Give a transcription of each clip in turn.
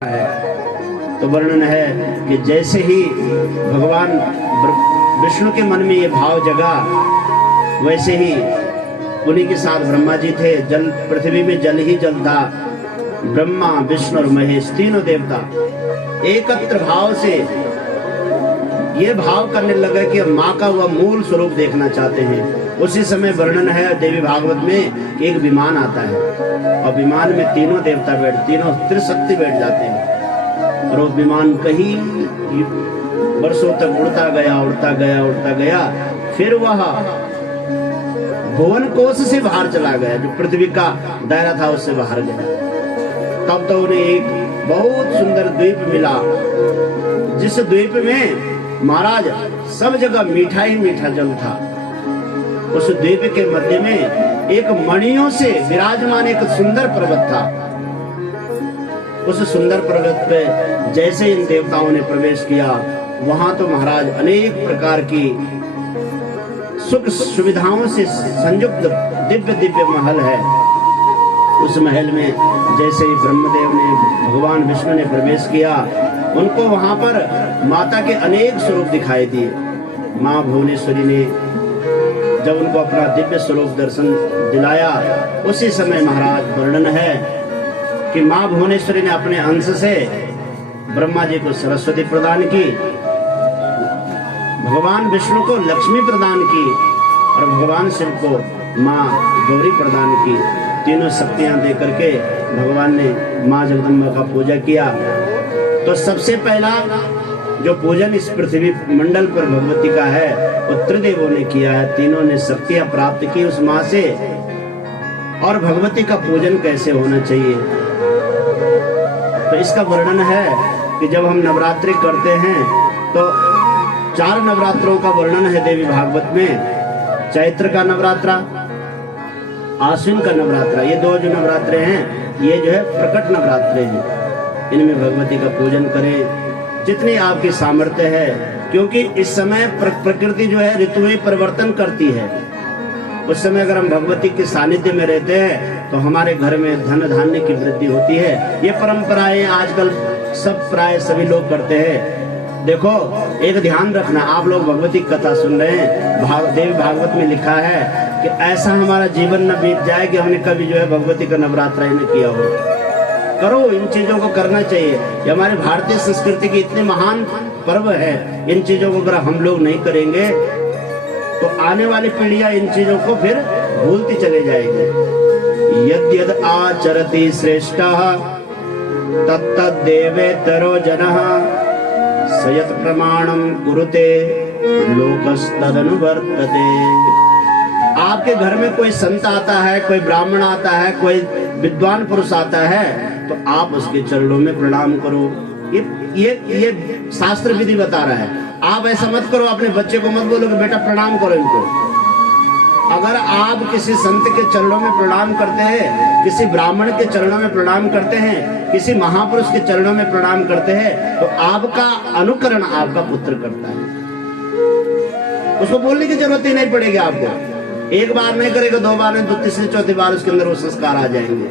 है। तो वर्णन है कि जैसे ही भगवान विष्णु के मन में ये भाव जगा, वैसे ही उन्हीं के साथ ब्रह्मा जी थे। जल, पृथ्वी में जल ही जल था। ब्रह्मा, विष्णु और महेश तीनों देवता एकत्र भाव से ये भाव करने लगे कि माँ का वह मूल स्वरूप देखना चाहते हैं। उसी समय वर्णन है देवी भागवत में, एक विमान आता है और विमान में तीनों देवता तीनों त्रिशक्ति बैठ जाते हैं। और वो विमान कहीं वर्षों तक उड़ता गया। फिर वह भुवन कोश से बाहर चला गया, जो पृथ्वी का दायरा था उससे बाहर गया। तब तो उन्हें एक बहुत सुंदर द्वीप मिला, जिस द्वीप में महाराज सब जगह मीठा ही मीठा जल था। उस द्वीप के मध्य में एक मणियों से विराजमान एक सुंदर पर्वत था। उस सुंदर पर्वत पे जैसे इन देवताओं ने प्रवेश किया, वहां तो महाराज अनेक प्रकार की सुख सुविधाओं से संयुक्त दिव्य महल है। उस महल में जैसे ही ब्रह्मदेव ने, भगवान विष्णु ने प्रवेश किया, उनको वहां पर माता के अनेक स्वरूप दिखाई दिए। माँ भुवनेश्वरी ने जब उनको अपना दिव्य स्वरूप दर्शन दिलाया, उसी समय महाराज वर्णन है कि माँ भुवनेश्वरी ने अपने अंश से ब्रह्मा जी को सरस्वती प्रदान की, भगवान विष्णु को लक्ष्मी प्रदान की और भगवान शिव को माँ गौरी प्रदान की। तीनों शक्तियां दे करके भगवान ने माँ जगदम्बा का पूजा किया। तो सबसे पहला जो पूजन इस पृथ्वी मंडल पर भगवती का है, वो त्रिदेवों ने किया है। तीनों ने शक्तियां प्राप्त की उस माँ से। और भगवती का पूजन कैसे होना चाहिए, तो इसका वर्णन है कि जब हम नवरात्रि करते हैं तो 4 नवरात्रों का वर्णन है देवी भागवत में। चैत्र का नवरात्रा, आश्विन का नवरात्रा, ये 2 जो नवरात्रे हैं, ये जो है प्रकट नवरात्रे हैं। इनमें भगवती का पूजन करें जितनी आपकी सामर्थ्य है, क्योंकि इस समय प्रकृति जो है ऋतुएं परिवर्तन करती है। उस समय अगर हम भगवती के सानिध्य में रहते हैं तो हमारे घर में धन धान्य की वृद्धि होती है। ये परंपराएं आजकल प्राय सभी लोग करते हैं। देखो, एक ध्यान रखना, आप लोग भगवती कथा सुन रहे हैं, देवी भागवत में लिखा है कि ऐसा हमारा जीवन न बीत जाए कि हमने कभी जो है भगवती का नवरात्र ही न किया हो। करो, इन चीजों को करना चाहिए। ये हमारी भारतीय संस्कृति की इतने महान पर्व है। इन चीजों को अगर हम लोग नहीं करेंगे तो आने वाली पीढ़ियां इन चीजों को फिर भूलती चले जाएगी। यद यद आचरति श्रेष्ठः तत्तद् देवेतरो जनः सयत प्रमाणम कुरुते लोकस्तदनुवर्तते। आपके घर में कोई संत आता है, कोई ब्राह्मण आता है, कोई विद्वान पुरुष आता है, तो आप उसके चरणों में प्रणाम करो। ये शास्त्र विधि बता रहा है। आप ऐसा मत करो, अपने बच्चे को मत बोलो कि बेटा प्रणाम करो इनको। अगर आप किसी संत के चरणों में प्रणाम करते हैं, किसी ब्राह्मण के चरणों में प्रणाम करते हैं, किसी महापुरुष के चरणों में प्रणाम करते हैं, तो आपका अनुकरण आपका पुत्र करता है। उसको बोलने की जरूरत ही नहीं पड़ेगी आपको। एक बार नहीं करेगा, 2 बार नहीं, 3री 4थी बार उसके अंदर वो संस्कार आ जाएंगे।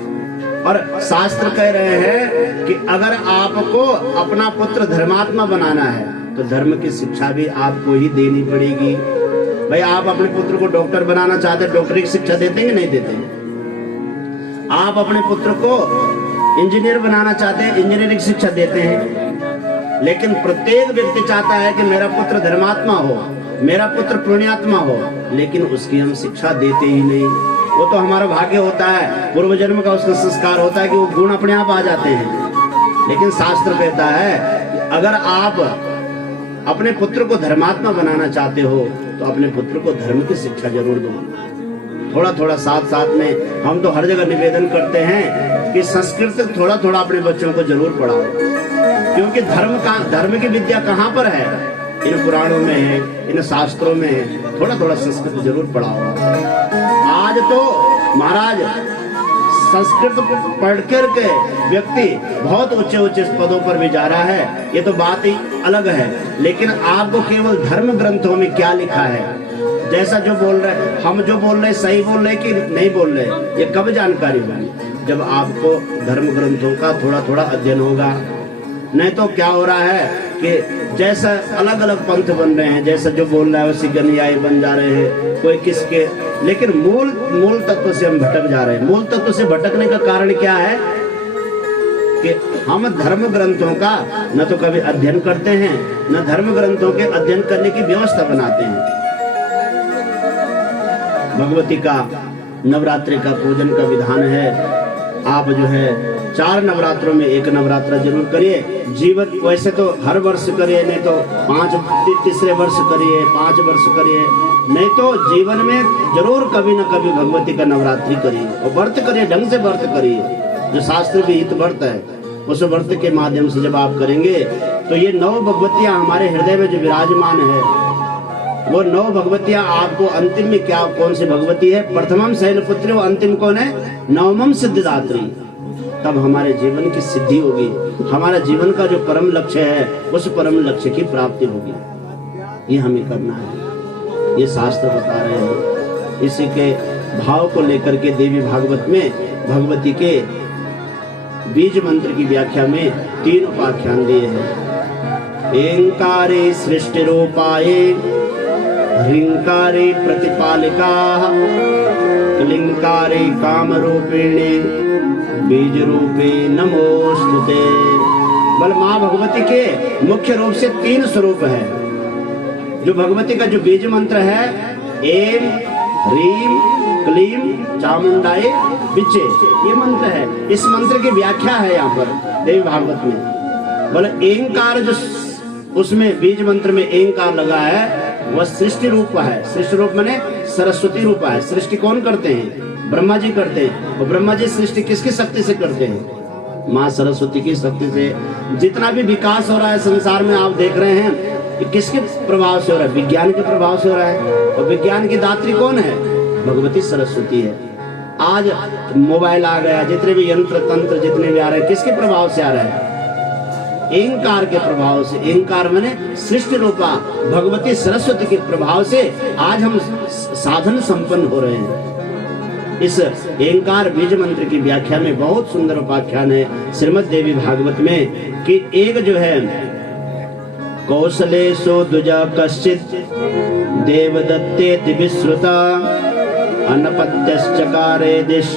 और शास्त्र कह रहे हैं कि अगर आपको अपना पुत्र धर्मात्मा बनाना है तो धर्म की शिक्षा भी आपको ही देनी पड़ेगी। भाई, आप अपने पुत्र को डॉक्टर बनाना चाहते हैं, डॉक्टरी की शिक्षा देते हैं कि नहीं देते? आप अपने पुत्र को इंजीनियर बनाना चाहते हैं, इंजीनियरिंग शिक्षा देते हैं। लेकिन प्रत्येक व्यक्ति चाहता है कि मेरा पुत्र धर्मात्मा हो, मेरा पुत्र पुण्यात्मा हो, लेकिन उसकी हम शिक्षा देते ही नहीं। वो तो हमारा भाग्य होता है, पूर्व जन्म का उसका संस्कार होता है कि वो गुण अपने आप आ जाते हैं। लेकिन शास्त्र कहता है कि अगर आप अपने पुत्र को धर्मात्मा बनाना चाहते हो तो अपने पुत्र को धर्म की शिक्षा जरूर दो। थोड़ा थोड़ा साथ में हम तो हर जगह निवेदन करते हैं कि संस्कृत थोड़ा थोड़ा अपने बच्चों को जरूर पढ़ाओ, क्योंकि धर्म की विद्या कहाँ पर है? इन पुराणों में है, इन शास्त्रों में है। थोड़ा थोड़ा संस्कृत जरूर पढ़ाओ। आज तो महाराज संस्कृत पढ़ कर के व्यक्ति बहुत ऊंचे पदों पर भी जा रहा है, ये तो बात ही अलग है। लेकिन आपको केवल धर्म ग्रंथों में क्या लिखा है, जैसा जो बोल रहे, हम जो बोल रहे सही बोल रहे कि नहीं बोल रहे, ये कब जानकारी होगी? जब आपको धर्म ग्रंथों का थोड़ा थोड़ा अध्ययन होगा, नहीं तो क्या हो रहा है कि जैसा अलग अलग पंथ बन रहे हैं, जैसा जो बोल रहा है वैसे अनुयायी बन जा रहे हैं, कोई किसके, लेकिन मूल तत्व से हम भटक जा रहे हैं। मूल तत्व से भटकने का कारण क्या है कि हम धर्म ग्रंथों का न तो कभी अध्ययन करते हैं, न धर्म ग्रंथों के अध्ययन करने की व्यवस्था बनाते हैं। भगवती का नवरात्रि का पूजन का विधान है, आप जो है 4 नवरात्रों में एक नवरात्र जरूर करिए। जीवन वैसे तो हर वर्ष करिए, नहीं तो 3 वर्ष करिए, 5 वर्ष करिए, नहीं तो जीवन में जरूर कभी न कभी भगवती का नवरात्रि करिए और व्रत करिए, ढंग से व्रत करिए, जो शास्त्र विहित व्रत है उस व्रत के माध्यम से जब आप करेंगे तो ये 9 भगवतियां हमारे हृदय में जो विराजमान है, वो 9 भगवतियां आपको अंतिम में क्या, कौन सी भगवती है? प्रथमम शैलपुत्री, वो अंतिम कौन है? नवमम सिद्धिदात्री। तब हमारे जीवन की सिद्धि होगी, हमारा जीवन का जो परम लक्ष्य है उस परम लक्ष्य की प्राप्ति होगी। ये हमें करना है, ये शास्त्र बता रहे हैं। इसी के भाव को लेकर के देवी भागवत में भगवती के बीज मंत्र की व्याख्या में 3 उपाख्यान दिए हैं। एंकारे सृष्टि रूपाये, ह्रींकारे प्रतिपालिका, क्लींकारे काम रूपिणे, बीज रूपे नमोस्तुते। बल माँ भगवती के मुख्य रूप से 3 स्वरूप है। जो भगवती का जो बीज मंत्र है, एम ह्रीम क्लीम चामुंडाए बिचे, ये मंत्र है। इस मंत्र की व्याख्या है यहाँ पर देवी भागवत में। बोले एंकार जो उसमें बीज मंत्र में एंकार लगा है वह सृष्टि रूप है। सृष्टि रूप माने सरस्वती रूप है। सृष्टि कौन करते हैं? ब्रह्मा जी करते हैं। और ब्रह्मा जी सृष्टि किसकी शक्ति से करते हैं? माँ सरस्वती की शक्ति से। जितना भी विकास हो रहा है संसार में आप देख रहे हैं, ये किसके प्रभाव से हो रहा है? विज्ञान के प्रभाव से हो रहा है। और विज्ञान की दात्री कौन है? भगवती सरस्वती है। आज मोबाइल आ गया, जितने भी यंत्र तंत्र जितने भी आ रहे हैं, किसके प्रभाव से आ रहे हैं? एंकार के प्रभाव से। एंकार माने सृष्टि रूपा भगवती सरस्वती के प्रभाव से आज हम साधन संपन्न हो रहे हैं। इस एंकार बीज मंत्र की व्याख्या में बहुत सुंदर उपाख्यान है श्रीमद् देवी भागवत में कि एक जो है कौशलेशो द्विजा कश्चित देवदत्ते विश्रुता अनपत्यश्चकारे दिश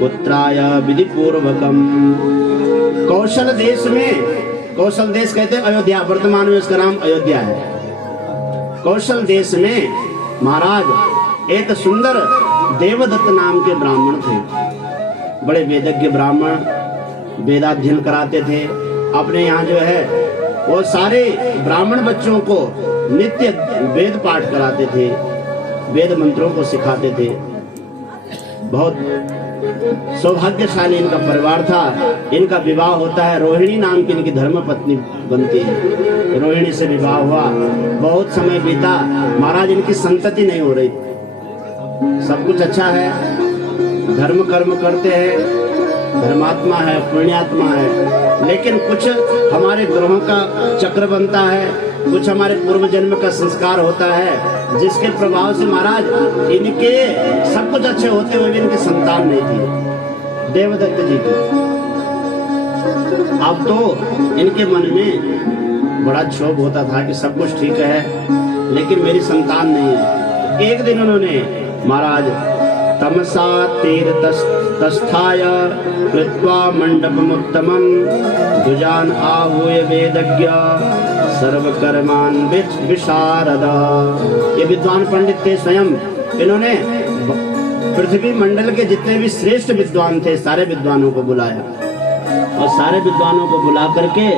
पुत्राय विधि पूर्वकम। कौशल देश में, कौशल देश कहते हैं अयोध्या, वर्तमान में उसका नाम अयोध्या है। कौशल देश में महाराज एक सुंदर देवदत्त नाम के ब्राह्मण थे। बड़े वेदज्ञ ब्राह्मण, वेदाध्ययन कराते थे। अपने यहाँ जो है वो सारे ब्राह्मण बच्चों को नित्य वेद पाठ कराते थे, वेद मंत्रों को सिखाते थे। बहुत सौभाग्यशाली इनका परिवार था। इनका विवाह होता है, रोहिणी नाम की इनकी धर्म पत्नी बनती है। रोहिणी से विवाह हुआ, बहुत समय बीता, महाराज इनकी संतति नहीं हो रही। सब कुछ अच्छा है, धर्म कर्म करते हैं, धर्मात्मा है, पुण्यात्मा है, लेकिन कुछ हमारे ग्रहों का चक्र बनता है, कुछ हमारे पूर्व जन्म का संस्कार होता है, जिसके प्रभाव से महाराज इनके सब कुछ अच्छे होते हुए भी इनकी संतान नहीं थी देवदत्त जी की। अब तो इनके मन में बड़ा क्षोभ होता था कि सब कुछ ठीक है लेकिन मेरी संतान नहीं है। एक दिन उन्होंने महाराज तमसा तीर्थस्थाय कृत्वा मंडपमुत्तमं द्विजान आहूय वेदज्ञ सर्वकर्मान् विशारद। ये विद्वान पंडित थे स्वयं। इन्होंने पृथ्वी मंडल के जितने भी श्रेष्ठ विद्वान थे सारे विद्वानों को बुलाया और सारे विद्वानों को बुला करके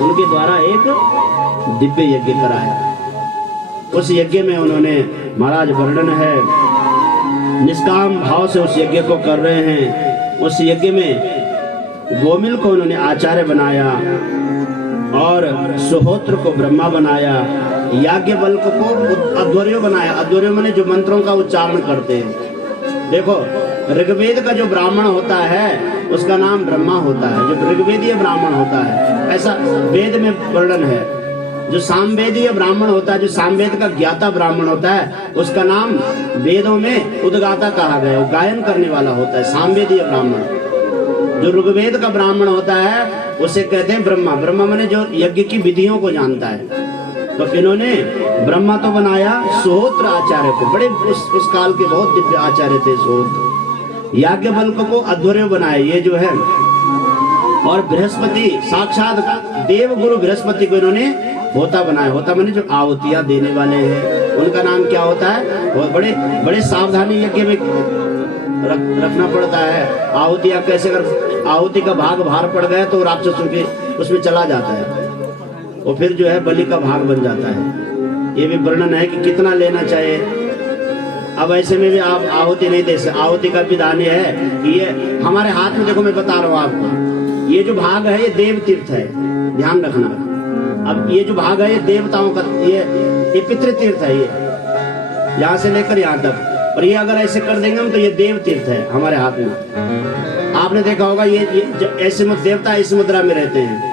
उनके द्वारा एक दिव्य यज्ञ कराया। उस यज्ञ में उन्होंने महाराज वर्णन है, निष्काम भाव से उस यज्ञ को कर रहे हैं। उस यज्ञ में गोमिल को उन्होंने आचार्य बनाया और सुहोत्र को ब्रह्मा बनाया, याज्ञवल्क्य को अध्वर्यो बनाया। अध्वर्यो माने जो मंत्रों का उच्चारण करते हैं। देखो ऋग्वेद का जो ब्राह्मण होता है उसका नाम ब्रह्मा होता है, जो ऋग्वेदीय ब्राह्मण होता है, ऐसा वेद में वर्णन है। जो सामवेदीय ब्राह्मण होता है, जो सामवेद का ज्ञाता ब्राह्मण होता है, उसका नाम वेदों में उद्गाता कहा गया, वो गायन करने वाला होता है सामवेदीय ब्राह्मण। जो ऋग्वेद का ब्राह्मण होता है उसे कहते हैं ब्रह्मा। ब्रह्मा माने जो यज्ञ की विधियों को जानता है। तो इन्होंने ब्रह्मा तो बनाया, सुहोत्र आचार्य को, बड़े उस काल के बहुत दिव्य आचार्य थे सुहोत्र। याज्ञवल्क्य को अध्वर्य बनाया, ये जो है। और बृहस्पति, साक्षात देव गुरु बृहस्पति को इन्होंने होता बनाया। होता माने जो आहुतियां देने वाले हैं, उनका नाम क्या होता है? और बड़े बड़े सावधानी यज्ञ में रखना पड़ता है। आहुतियां कैसे, अगर आहुति का भाग बाहर पड़ गया तो राक्षसों के उसमें चला जाता है, और फिर जो है बलि का भाग बन जाता है। ये भी वर्णन है कि कितना लेना चाहिए। अब ऐसे में भी आप आहुति नहीं दे सकते। आहुति का विधान ये है कि ये हमारे हाथ में, देखो मैं बता रहा हूँ आपको, ये जो भाग है ये देव तीर्थ है, ध्यान रखना। अब ये जो भाग है ये देवताओं का, ये पितृ तीर्थ है, ये यहाँ से लेकर यहाँ तक। और ये अगर ऐसे कर देंगे हम तो ये देव तीर्थ है हमारे हाथ में। आपने देखा होगा ये ऐसे देवता इस मुद्रा में रहते हैं।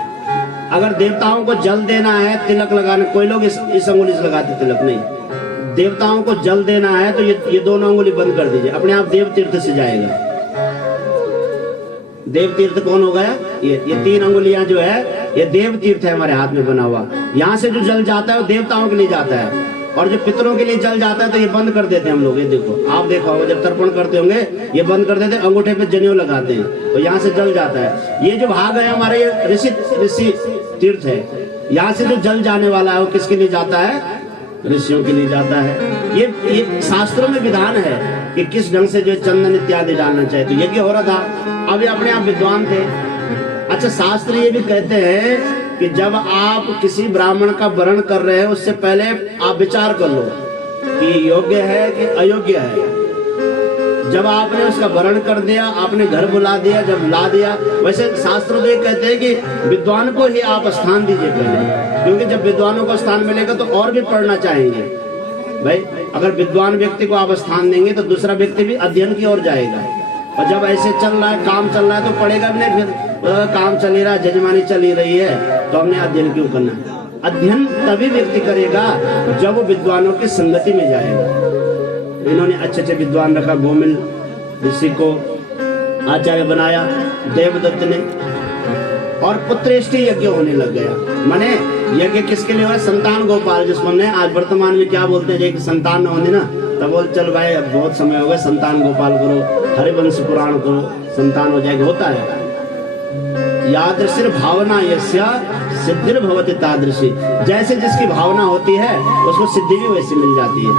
अगर देवताओं को जल देना है, तिलक लगाना, कोई लोग इस अंगुली से लगाते तिलक, नहीं, देवताओं को जल देना है तो ये दोनों अंगुली बंद कर दीजिए, अपने आप देव तीर्थ से जाएगा। देव तीर्थ कौन हो गया? ये 3 अंगुलियां जो है ये देव तीर्थ है हमारे हाथ में बना हुआ। यहाँ से जो जल जाता है वो देवताओं के लिए जाता है, और जो पितरों के लिए जल जाता है तो ये बंद कर देते हैं हम लोग। ये देखो, आप देखो जब तर्पण करते होंगे ये बंद कर देते हैं, अंगूठे पे जनेऊ लगाते हैं, तो यहाँ से जल जाता है। ये जो भाग है हमारे ये ऋषि तीर्थ है। यहाँ से जो जल जाने वाला है वो किसके लिए जाता है? ऋषियों के लिए जाता है। ये शास्त्रों में विधान है कि किस ढंग से जो चंदन इत्यादि डालना चाहिए। तो यज्ञ हो रहा था, अभी अपने आप विद्वान थे। अच्छा, शास्त्र ये भी कहते हैं कि जब आप किसी ब्राह्मण का वरण कर रहे हैं उससे पहले आप विचार कर लो कि योग्य है कि अयोग्य है। जब आपने उसका वरण कर दिया, आपने घर बुला दिया, जब ला दिया, वैसे शास्त्र तो ये कहते हैं कि विद्वान को ही आप स्थान दीजिए पहले, क्योंकि जब विद्वानों को स्थान मिलेगा तो और भी पढ़ना चाहेंगे। भाई अगर विद्वान व्यक्ति को आप स्थान देंगे तो दूसरा व्यक्ति भी अध्ययन की ओर जाएगा। और जब ऐसे चल रहा है, काम चल रहा है, तो पढ़ेगा भी नहीं। फिर काम चल ही रहा है, जजमानी चल ही रही है, तो हमने अध्ययन क्यों करना है? अध्ययन तभी व्यक्ति करेगा जब वो विद्वानों की संगति में जाएगा। इन्होंने अच्छे विद्वान रखा। गोमिल ऋषि को आचार्य बनाया देवदत्त ने, और पुत्रेष्टि यज्ञ होने लग गया। माने यज्ञ किसके लिए हुआ? संतान गोपाल, जिसको हमने आज वर्तमान में क्या बोलते हैं, कि संतान न होने ना, तब बोल चल भाई अब बहुत समय हो गया, संतान गोपाल करो, हरिवंश पुराण करो, संतान हो जाएगा। होता है यादृशिर भावना यस्या सिद्धिर भवति तादृशी। जैसे जिसकी भावना होती है उसको सिद्धि भी वैसी मिल जाती है,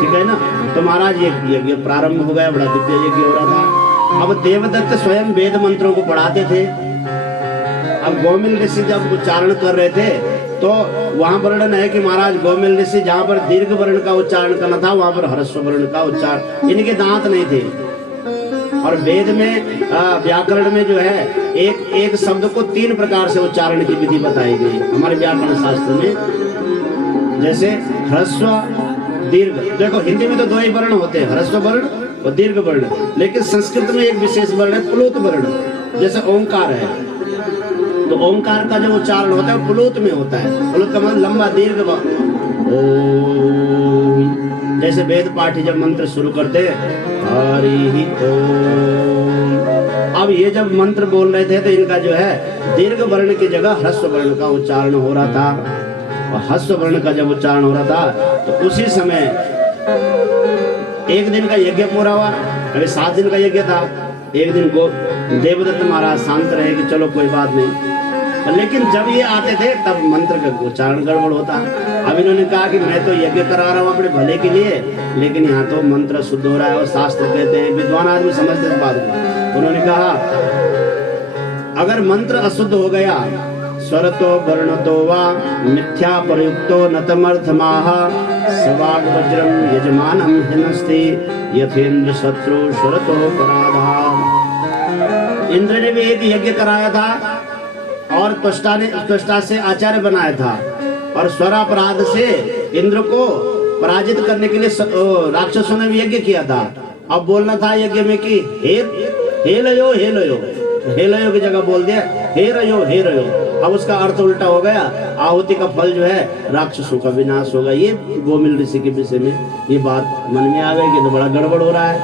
ठीक है ना। तो महाराज ये यज्ञ प्रारंभ हो गया, बड़ा दिव्य यज्ञ हो रहा था। अब देवदत्त स्वयं वेद मंत्रों को पढ़ाते थे। अब गोमिल ऋषि जब उच्चारण कर रहे थे तो वहां वर्णन है कि महाराज गोमिल ऋषि जहाँ पर दीर्घ वर्ण का उच्चारण करना था वहां पर ह्रस्व वर्ण का उच्चारण, इनके दांत नहीं थे। और वेद में व्याकरण में जो है एक शब्द को 3 प्रकार से उच्चारण की विधि बताई गई हमारे व्याकरण शास्त्र में। जैसे ह्रस्व, दीर्घ। देखो हिंदी में तो 2 ही वर्ण होते हैं, ह्रस्व वर्ण और दीर्घ वर्ण, लेकिन संस्कृत में एक विशेष वर्ण है प्लुत वर्ण। जैसे ओंकार है, तो ओंकार का जो उच्चारण होता है प्लुत में होता है। प्लुत का मतलब लंबा दीर्घ। ओम, जैसे वेद पाठी जब मंत्र शुरू करते हरि ओम, अब ये जब मंत्र बोल रहे थे तो इनका जो है दीर्घ वर्ण की जगह ह्रस्व वर्ण का उच्चारण हो रहा था। और ह्रस्व वर्ण का जब उच्चारण हो रहा था तो उसी समय 1 दिन का यज्ञ पूरा हुआ। अभी 7 दिन का यज्ञ था। एक दिन को देवदत्त महाराज शांत रहे कि चलो कोई बात नहीं, लेकिन जब ये आते थे तब मंत्र का उच्चारण गड़बड़ होता। अब इन्होंने कहा कि मैं तो यज्ञ करा रहा हूँ अपने भले के लिए, लेकिन यहाँ तो मंत्र शुद्ध हो रहा है और शास्त्र कहते हैं, विद्वान आदमी समझते इस बात को। उन्होंने कहा अगर मंत्र अशुद्ध हो गया, स्वरतो वर्णतो वा मिथ्या प्रयुक्तो नतमर्थमाह सवाग वज्रम यजमानम हिनस्ति यथेन्द्र शत्रु स्वरतो पराधा। इंद्र ने भी एक यज्ञ कराया था और त्वष्टा से आचार्य बनाया था, और स्वरापराध से इंद्र को पराजित करने के लिए राक्षसों ने भी यज्ञ किया था। अब बोलना था यज्ञ में कि हे लयो हे लयो, हे लयो की जगह बोल दिया हे रयो हे रयो। अब उसका अर्थ उल्टा हो गया, आहुति का फल जो है राक्षसों का विनाश होगा। ये गोमिल ऋषि के विषय में ये बात मन में आ गई कि तो बड़ा गड़बड़ हो रहा है।